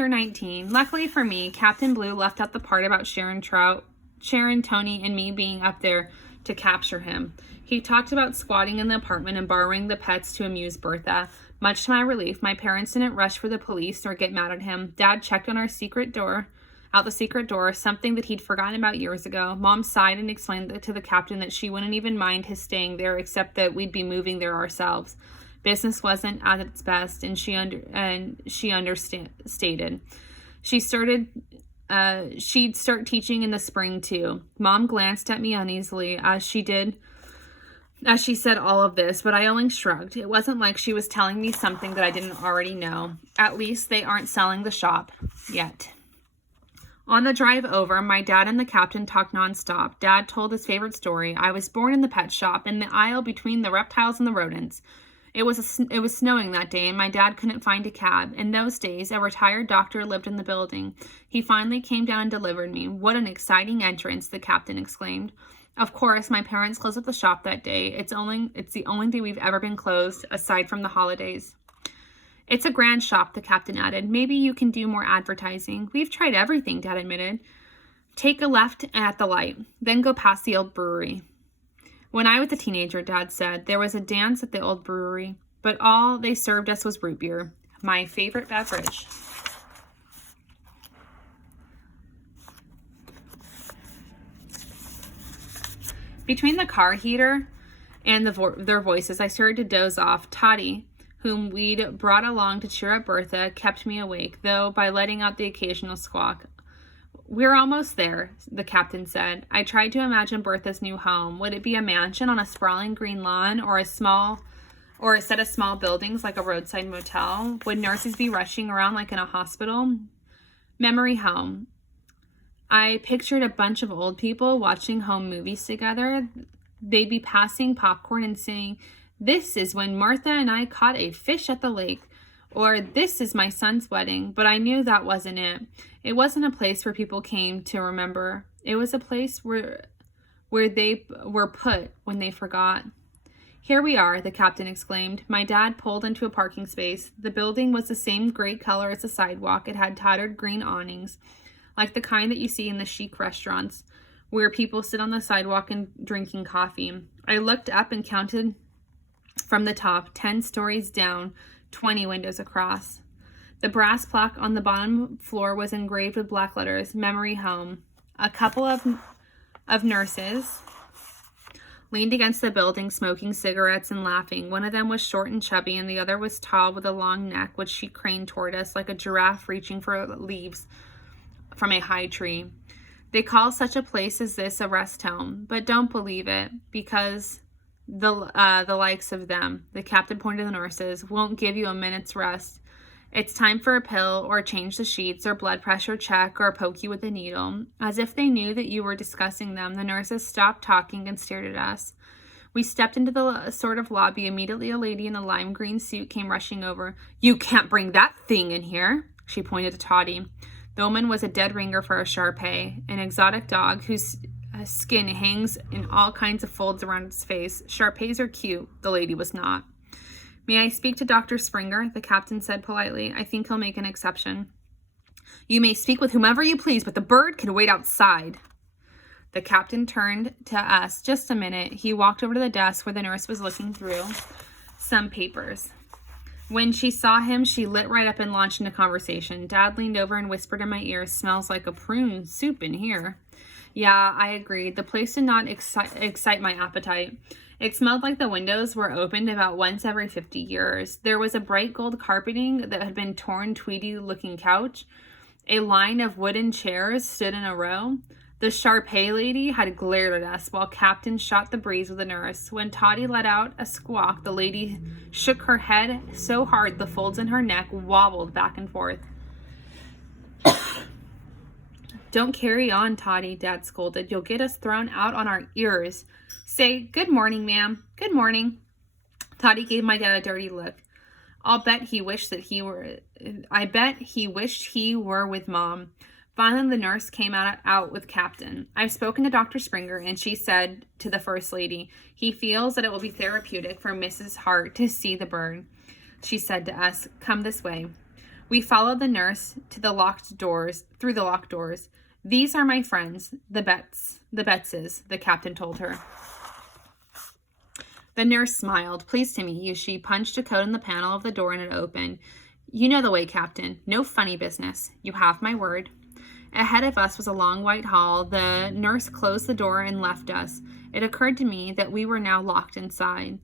Chapter 19. Luckily for me, Captain Blue left out the part about Sharon, Tony, and me being up there to capture him. He talked about squatting in the apartment and borrowing the pets to amuse Bertha. Much to my relief, my parents didn't rush for the police or get mad at him. Dad checked on our secret door, something that he'd forgotten about years ago. Mom sighed and explained to the captain that she wouldn't even mind his staying there, except that we'd be moving there ourselves. Business wasn't at its best, and she understated. She'd start teaching in the spring too. Mom glanced at me uneasily as she said all of this, but I only shrugged. It wasn't like she was telling me something that I didn't already know. At least they aren't selling the shop yet. On the drive over, my dad and the captain talked nonstop. Dad told his favorite story. I was born in the pet shop, in the aisle between the reptiles and the rodents. It was snowing that day, and my dad couldn't find a cab. In those days, a retired doctor lived in the building. He finally came down and delivered me. What an exciting entrance, the captain exclaimed. Of course, my parents closed up the shop that day. It's the only day we've ever been closed, aside from the holidays. It's a grand shop, the captain added. Maybe you can do more advertising. We've tried everything, Dad admitted. Take a left at the light, then go past the old brewery. When I was a teenager, Dad said, there was a dance at the old brewery, but all they served us was root beer, my favorite beverage. Between the car heater and their voices, I started to doze off. Toddy, whom we'd brought along to cheer up Bertha, kept me awake, though by letting out the occasional squawk. We're almost there, the captain said. I tried to imagine Bertha's new home. Would it be a mansion on a sprawling green lawn, or a set of small buildings like a roadside motel? Would nurses be rushing around like in a hospital? Memory home. I pictured a bunch of old people watching home movies together. They'd be passing popcorn and saying, "This is when Martha and I caught a fish at the lake," or "This is my son's wedding." But I knew that wasn't it. It wasn't a place where people came to remember. It was a place where they were put when they forgot. Here we are, the captain exclaimed. My dad pulled into a parking space. The building was the same gray color as the sidewalk. It had tattered green awnings, like the kind that you see in the chic restaurants, where people sit on the sidewalk and drinking coffee. I looked up and counted from the top, 10 stories down, 20 windows across. The brass plaque on the bottom floor was engraved with black letters, Memory Home. A couple of nurses leaned against the building, smoking cigarettes and laughing. One of them was short and chubby, and the other was tall with a long neck, which she craned toward us like a giraffe reaching for leaves from a high tree. They call such a place as this a rest home, but don't believe it, because the likes of them, the captain pointed to the nurses, won't give you a minute's rest. It's time for a pill, or change the sheets, or blood pressure check, or poke you with a needle. As if they knew that you were discussing them, the nurses stopped talking and stared at us. We stepped into the sort of lobby. Immediately, a lady in a lime green suit came rushing over. "You can't bring that thing in here," she pointed to Toddy. The woman was a dead ringer for a Shar-Pei, an exotic dog whose skin hangs in all kinds of folds around its face. Shar-Peis are cute. The lady was not. "May I speak to Dr. Springer?" the captain said politely. "I think he'll make an exception." "You may speak with whomever you please, but the bird can wait outside." The captain turned to us. "Just a minute." He walked over to the desk where the nurse was looking through some papers. When she saw him, she lit right up and launched into conversation. Dad leaned over and whispered in my ear, "Smells like a prune soup in here." Yeah, I agreed. The place did not excite my appetite. It smelled like the windows were opened about once every 50 years. There was a bright gold carpeting that had been torn, tweedy-looking couch. A line of wooden chairs stood in a row. The Shar-Pei lady had glared at us while Captain shot the breeze with a nurse. When Toddy let out a squawk, the lady shook her head so hard the folds in her neck wobbled back and forth. "Don't carry on, Toddy," Dad scolded. "You'll get us thrown out on our ears. Say, 'Good morning, ma'am.'" "Good morning." Toddy gave my dad a dirty look. I bet he wished he were with Mom. Finally, the nurse came out with Captain. "I've spoken to Dr. Springer, and she said to the First Lady, he feels that it will be therapeutic for Mrs. Hart to see the bird. She said to us, 'Come this way.' We followed the nurse to the locked doors, through the locked doors. These are my friends, the Bettses, the captain told her. The nurse smiled. Pleased to meet you. She punched a code in the panel of the door and it opened. You know the way, Captain. No funny business. You have my word. Ahead of us was a long white hall. The nurse closed the door and left us. It occurred to me that we were now locked inside.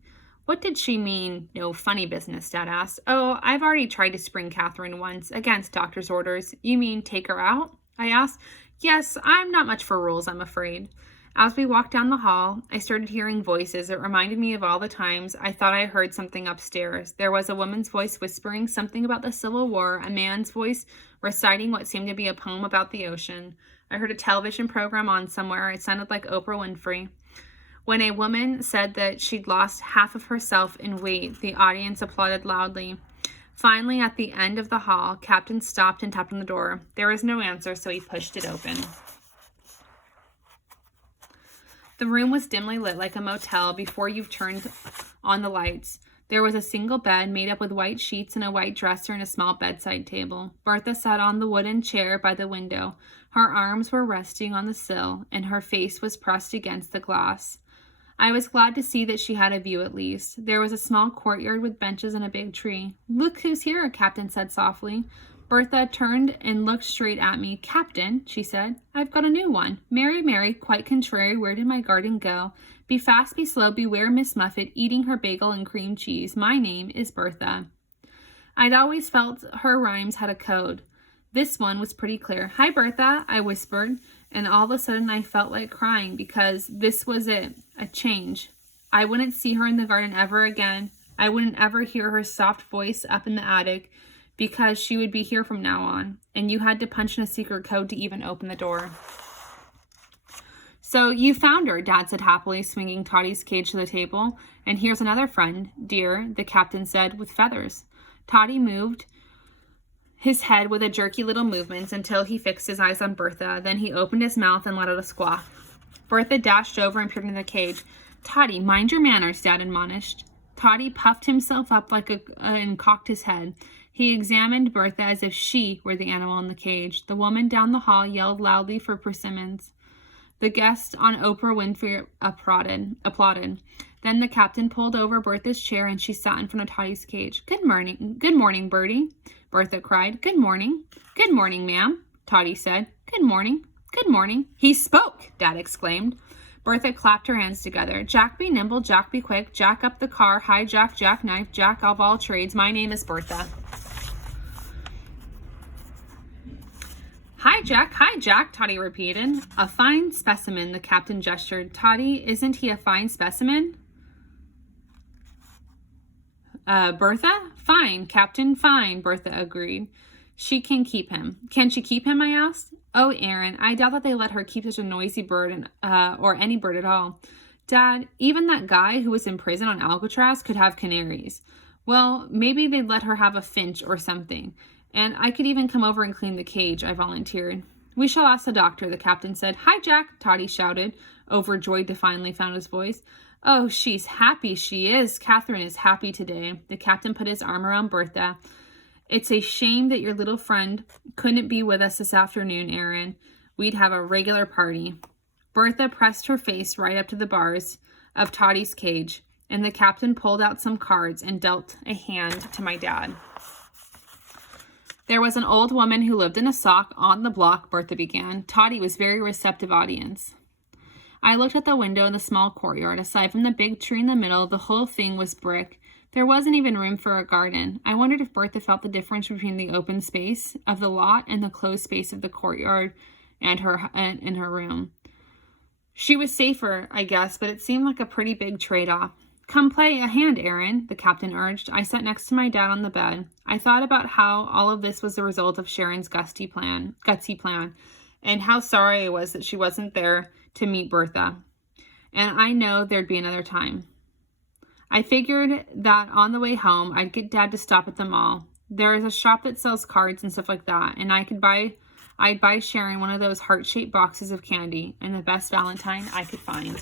What did she mean, no funny business, Dad asked. Oh, I've already tried to spring Catherine once, against doctor's orders. You mean take her out? I asked. Yes, I'm not much for rules, I'm afraid. As we walked down the hall, I started hearing voices. It reminded me of all the times I thought I heard something upstairs. There was a woman's voice whispering something about the Civil War, a man's voice reciting what seemed to be a poem about the ocean. I heard a television program on somewhere. It sounded like Oprah Winfrey. When a woman said that she'd lost half of herself in weight, the audience applauded loudly. Finally, at the end of the hall, Captain stopped and tapped on the door. There was no answer, so he pushed it open. The room was dimly lit like a motel before you've turned on the lights. There was a single bed made up with white sheets and a white dresser and a small bedside table. Bertha sat on the wooden chair by the window. Her arms were resting on the sill, and her face was pressed against the glass. I was glad to see that she had a view at least. There was a small courtyard with benches and a big tree. Look who's here, Captain said softly. Bertha turned and looked straight at me. Captain, she said, I've got a new one. Mary, Mary, quite contrary, where did my garden go? Be fast, be slow, beware Miss Muffet, eating her bagel and cream cheese. My name is Bertha. I'd always felt her rhymes had a code. This one was pretty clear. Hi, Bertha, I whispered, and all of a sudden I felt like crying because this was it, a change. I wouldn't see her in the garden ever again. I wouldn't ever hear her soft voice up in the attic, because she would be here from now on, and you had to punch in a secret code to even open the door. So you found her, Dad said happily, swinging Toddy's cage to the table. And here's another friend, dear, the captain said, with feathers. Toddy moved his head with a jerky little movements until he fixed his eyes on Bertha. Then he opened his mouth and let out a squawk. Bertha dashed over and peered into the cage. Toddy, mind your manners, Dad admonished. Toddy puffed himself up and cocked his head. He examined Bertha as if she were the animal in the cage. The woman down the hall yelled loudly for persimmons. The guests on Oprah Winfrey applauded. Then the captain pulled over Bertha's chair and she sat in front of Toddy's cage. Good morning, Bertie, Bertha cried. Good morning, ma'am, Toddy said. Good morning. He spoke, Dad exclaimed. Bertha clapped her hands together. Jack be nimble, Jack be quick, Jack up the car, hi Jack, jackknife, Jack of all trades. My name is Bertha. Hi, Jack, Toddy repeated. A fine specimen, the captain gestured. Toddy, isn't he a fine specimen? Bertha? Fine, Captain, fine, Bertha agreed. She can keep him. Can she keep him, I asked. Oh, Aaron, I doubt that they let her keep such a noisy bird or any bird at all. Dad, even that guy who was in prison on Alcatraz could have canaries. Well, maybe they'd let her have a finch or something. And I could even come over and clean the cage, I volunteered. We shall ask the doctor, the captain said. Hi, Jack, Toddy shouted, overjoyed to finally found his voice. Oh, she's happy, she is. Catherine is happy today. The captain put his arm around Bertha. It's a shame that your little friend couldn't be with us this afternoon, Aaron. We'd have a regular party. Bertha pressed her face right up to the bars of Toddy's cage, and the captain pulled out some cards and dealt a hand to my dad. There was an old woman who lived in a sock on the block, Bertha began. Toddy was a very receptive audience. I looked at the window in the small courtyard. Aside from the big tree in the middle, the whole thing was brick. There wasn't even room for a garden. I wondered if Bertha felt the difference between the open space of the lot and the closed space of the courtyard and in her room. She was safer, I guess, but it seemed like a pretty big trade-off. Come play a hand, Aaron, the captain urged. I sat next to my dad on the bed. I thought about how all of this was the result of Sharon's gutsy plan, and how sorry I was that she wasn't there to meet Bertha. And I know there'd be another time. I figured that on the way home, I'd get Dad to stop at the mall. There is a shop that sells cards and stuff like that, and I'd buy Sharon one of those heart-shaped boxes of candy, and the best Valentine I could find.